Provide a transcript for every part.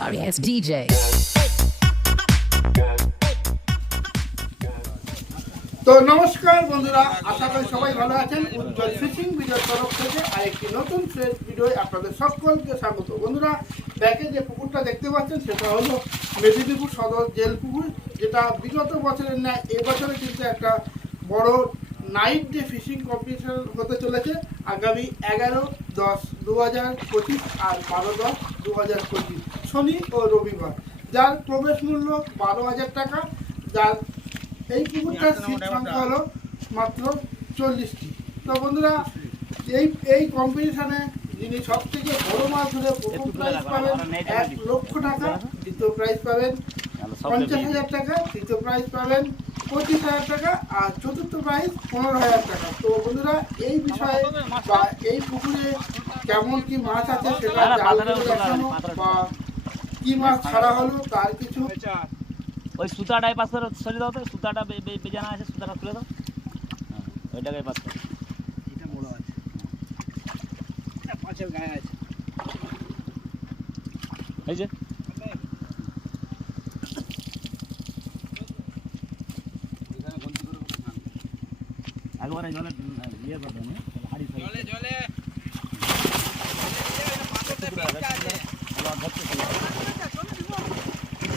sorry ass DJ. তো নমস্কার বন্ধুরা আশা করি সবাই ভালো আছেন। উজ্জ্বল ফিশিং ভিডিওর তরফ থেকে আরেকটি নতুন ফ্রেশ ভিডিও আপনাদের সকলকে স্বাগত। বন্ধুরা ব্যাকে যে পুকুরটা দেখতে পাচ্ছেন সেটা হলো মেদিনীপুর সদর জেল পুকুর যেটা বিগত বছরের ন্যায় এবছরে কিন্তু একটা বড় নাইট ডে ফিশিং কম্পিটিশন হতে চলেছে। আগামী এগারো দশ দু হাজার পঁচিশ আর বারো দশ দু হাজার পঁচিশ। শনি ও রবিবার। যার প্রবেশ মূল্য বারো হাজার টাকা যার এই পুকুরটার সিট সংখ্যা হলো মাত্র চল্লিশটি। তো বন্ধুরা এই এই কম্পিটিশানে যিনি সব থেকে বড় মাছ ধরে প্রথম প্রাইজ পাবেন এক লক্ষ টাকা দ্বিতীয় প্রাইজ পাবেন পঞ্চাশ হাজার টাকা তৃতীয় প্রাইজ পাবেন পঁচিশ হাজার টাকা আর চতুর্থ প্রাইজ পনেরো হাজার টাকা। তো বন্ধুরা এই বিষয়ে বা এই পুকুরে কেমন কি মাছ আছে সেটা জাল দেখানো বা কি মাছ ছাড়া হলো তার কিছু? ওই সুতাটাই পাস করে সরে দাও তো সুতাটা বে- বে- বেজানা আছে সুতাটা খুলে দাও। হ্যাঁ, ওইটাকে করো এটা বড় আছে। এটা পাঁচের গায়ে আছে। এই যে। একবারে জলে ইয়ে করে হাড়ি জলে জলে।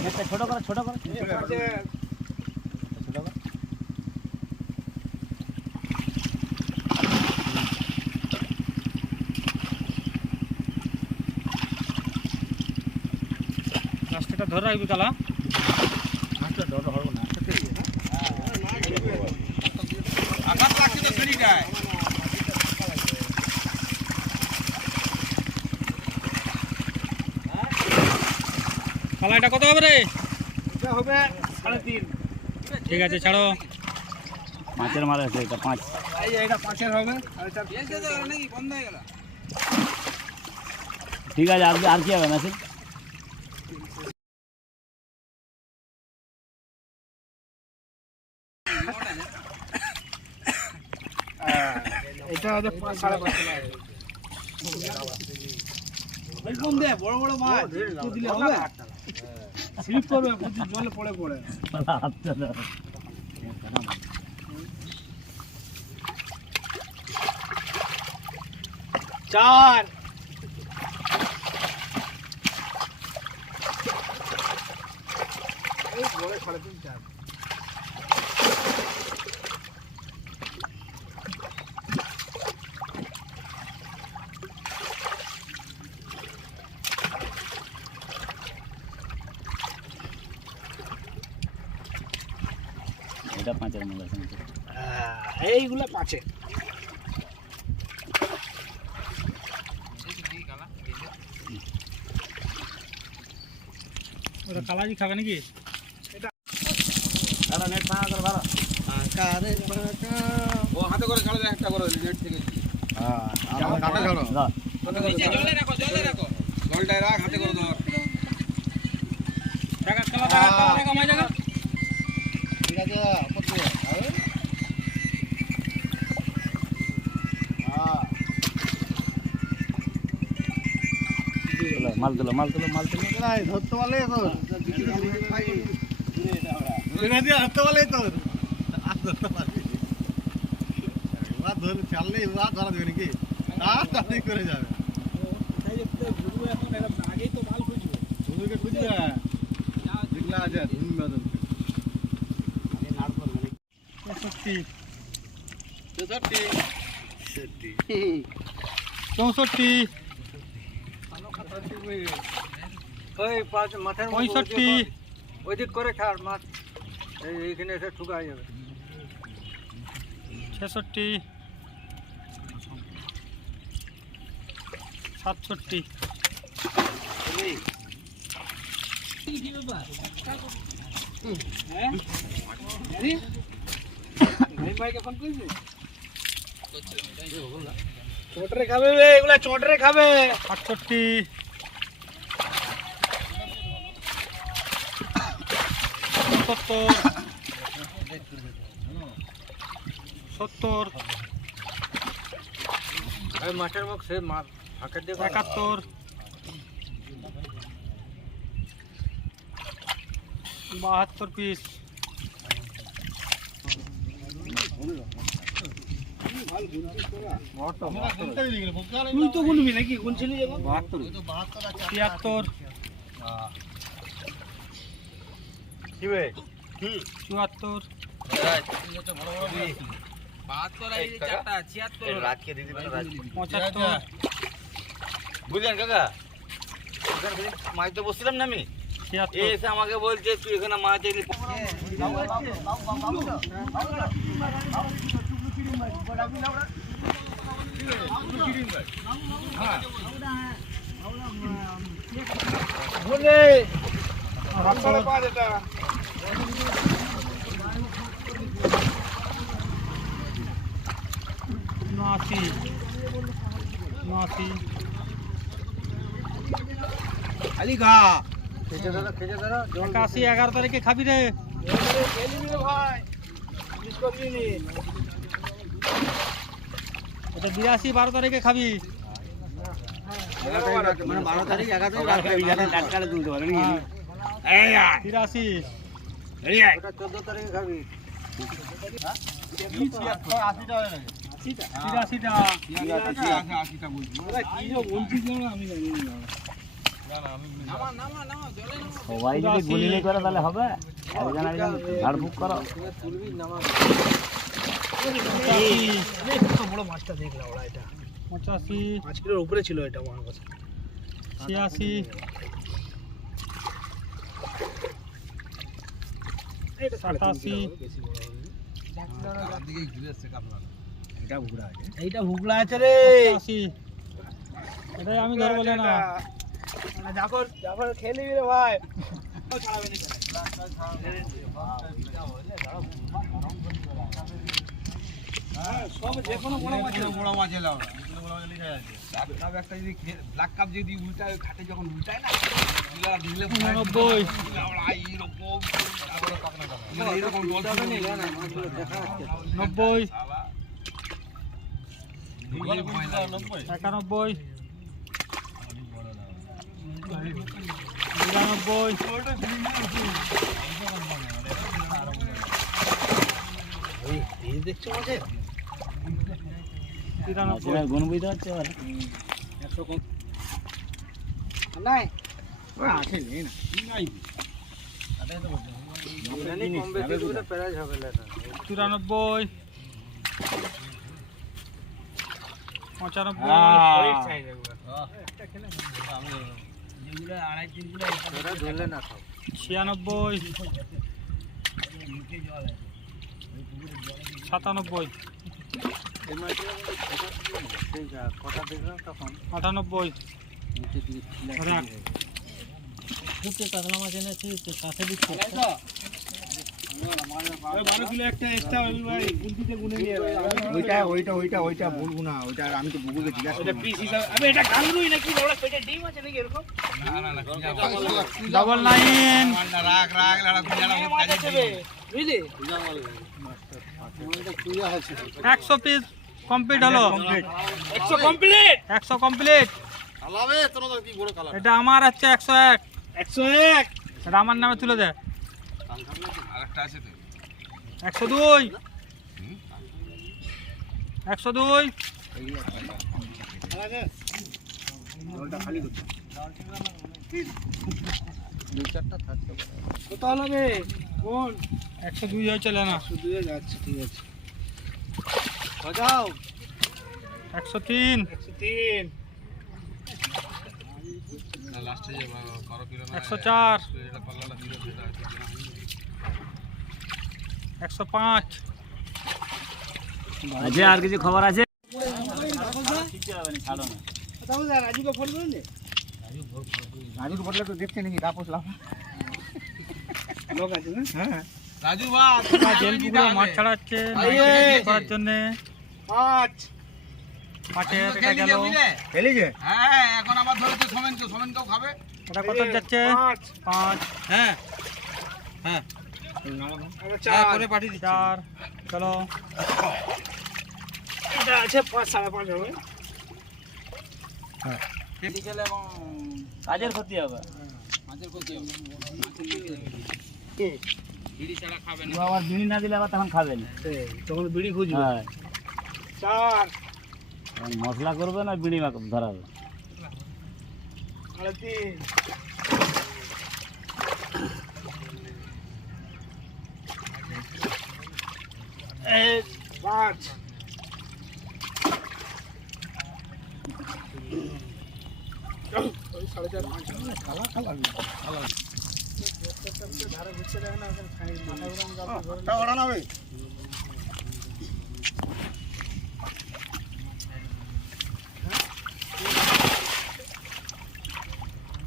ছোট করো ছোট করো। ছোট করো রাস্তাটা ধরে রাখবি কালা আচ্ছা ধরো ধরো না কালা এটা কত হবে রে? এটা হবে সাড়ে তিন। ঠিক আছে ছাড়ো। পাঁচের মাল আছে এটা পাঁচ। এই এটা পাঁচের হবে ঠিক আছে আর আর কি হবে মেসেজ? এটা হবে সাড়ে পাঁচ। বড় বড় মাছ। দিলে হবে? স্লিপ করবে বুঝি জলে পড়ে পড়ে। চার। এই বলে সাড়ে তিন চার। এটা পাঁচের মাল আছে এইগুলো পাঁচে। ওটা কালাজি খাবে নাকি? ভালো নেট পাওয়া করে ভালো ও হাতে করে কালা একটা করে নেট থেকে। দাও। জলে রাখো জলে রাখো। জলটায় রাখ হাতে করে ধর। কালা কালা মাই তুলো, মাল তুলো মাল তুলো মাল তুলো। ধরতে পারলে এখন ধরতে পারলেই তো ধরতে পারবি ধরে চাললেই ধরা দেবে নাকি তাড়াতাড়ি করে যাবে আগেই তো মাল খুঁজবে খুঁজবে দেখলা আছে বেদন তেষট্টি চৌষট্টি। ওই পাঁচ মাথার পঁয়ষট্টি। ওই দিক করে খার মাছ। এই এইখানে এসে ঠুকা যাবে। ছেষট্টি। সাতষট্টি। চটরে খাবে বে এগুলা চটরে খাবে। আটষট্টি। সত্তর। সত্তর। মাছের মুখ সে মাছ ফাঁকের দিয়ে একাত্তর। বাহাত্তর পিস তুই তো গুনবি নাকি গুনছিলি বাহাত্তর তিয়াত্তর চুয়াত্তর বুঝলেন কাকা? মাছ তো বসছিলাম না আমি? এসে আমাকে বলছে তুই এখানে মাছ এনে উনআশি উনআশি একাশি এগারো তারিখে খাবি রে এটা বিরাশি বারো তারিখে খাবি তিরাশি তিরাশিটা সবাই যদি গুলিনি করে তাহলে হবে? একজন একজন ঝাড়ফুঁক করো। পঁচাশি পাঁচ কিলোর উপরে ছিল এটা আমার কাছে ছিয়াশি সাতাশি। এইটা ভুগলা আছে রে। আমি ধরবো না। জাফর জাফর খেয়ে নিবি রে ভাই। সব যে কোনো বড় মাছ বড় মাছ এলাম একটা যদি ব্ল্যাক কাপ যদি উল্টায় ঘাটে যখন উল্টায় না নব্বই। একানব্বই। বিরানব্বই দেখছ মাঝে তিরানব্বই। গুণ বুঝতে পারছে নাই আছে নেই না কম বেশি করে প্রাইজ হবে। না চুরানব্বই পঁচানব্বই ছিয়ানব্বই। সাতানব্বই। আটানব্বই। দুটো কাতলা মাছ এনেছি কাছে দিচ্ছি ওইটা ওইটা ওইটা ওইটা বলব না ওইটা আমি তো বুবুকে জিজ্ঞাসা এটা পিস হিসাবে আবে এটা কালুই নাকি বড় পেটে ডিম আছে নাকি এরকম ডবল নাইন রাখ রাখ বুঝলি একশো পিস কমপ্লিট হলো একশো কমপ্লিট একশো কমপ্লিট এটা আমার হচ্ছে একশো এক। একশো এক। এটা আমার নামে তুলে দে। আরেকটা আছে তো একশো দুই। একশো দুই। কত হবে কোন? একশো দুই হয়ে চলে না শুধু যাচ্ছে ঠিক আছে বাজাও একশো তিন একশো তিন একশো চার এটা পাল্লাটা দিল সেটা হয়তো একশো পাঁচ আছে আর কিছু খবর আছে রাজুকে ফোন করুন রাজুর বদলে তো দেখছে নাকি গা পশলাম লোক আছে না হ্যাঁ রাজু বা জেল পুকুরে মাছ ছাড়াচ্ছে আইয়ে। করার জন্যে পাঁচ মাছের এটা গেল খেলিছে হ্যাঁ এখন আবার ধরেছে সোমেন তো সোমেন কেউ খাবে ওটা কত যাচ্ছে পাঁচ পাঁচ হ্যাঁ হ্যাঁ চার করে পাঠিয়ে দিচ্ছি। চার চলো। এটা আছে পাঁচ সাড়ে পাঁচ হবে। কাজের ক্ষতি হবে। ও আবার বিড়ি না দিলে আবার তখন খাবে না। তখন বিড়ি খুঁজবে। হ্যাঁ। চার। মশলা করবে না বিড়ি ধরাবে। তিন। এই পাঁচ। সাড়ে চার পাঁচ খালা খালা ধারে ঘুরছে দেখে না এখন খাই মাথা ঘুরাম গাল ধরে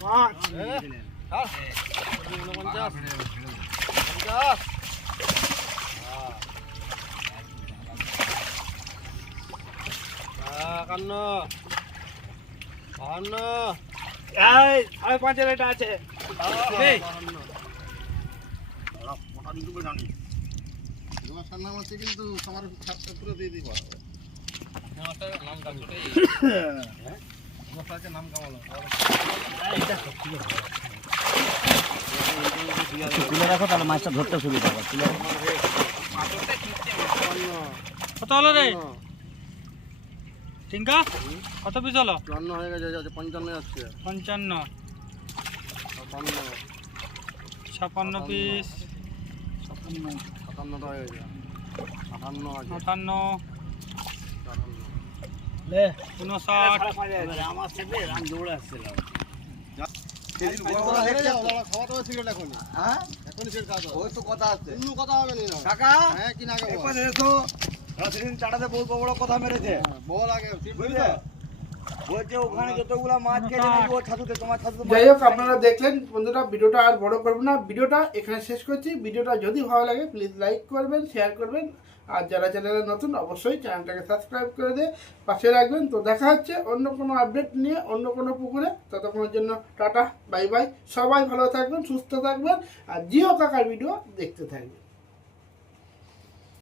পাঁচ একান্ন বাহান্ন। এই সাড়ে পাঁচের এটা আছে। এই, কিন্তু দিয়ে দিব নাম কামালো তুলে রাখো তাহলে মাছটা ধরতে সুবিধা হবে। কত হলো রে? টিঙ্কা কত পিস হলো? চুয়ান্ন হয়ে গেছে পঞ্চান্ন যাচ্ছে। পঞ্চান্ন। ছাপান্ন। ছাপান্ন পিস সাতান্নটা হয়ে গেছে। আটান্ন আছে আটান্ন উনষাট দাদা খাওয়া দাওয়া ছিল এখন হ্যাঁ? ওই তো কথা আছে। অন্য কথা হবে না। কাকা? হ্যাঁ কি না বল এসো সেদিন চাটাতে বড় কথা মেরেছে। বল আগে বুঝলে? বলছে ওখানে যতগুলা মাছ কেটে ছাতুতে তোমার ছাতুতে যাই হোক আপনারা দেখলেন বন্ধুরা ভিডিওটা আর বড় করব না। ভিডিওটা এখানে শেষ করছি। ভিডিওটা যদি ভালো লাগে প্লিজ লাইক করবেন শেয়ার করবেন। আর যারা চ্যানেলে নতুন অবশ্যই চ্যানেলটাকে সাবস্ক্রাইব করে দিয়ে পাশে রাখবেন। তো দেখা হচ্ছে অন্য কোনো আপডেট নিয়ে অন্য কোনো পুকুরে। ততক্ষণের জন্য টাটা বাই বাই সবাই ভালো থাকবেন সুস্থ থাকবেন। আর জিও কাকার ভিডিও দেখতে থাকবেন।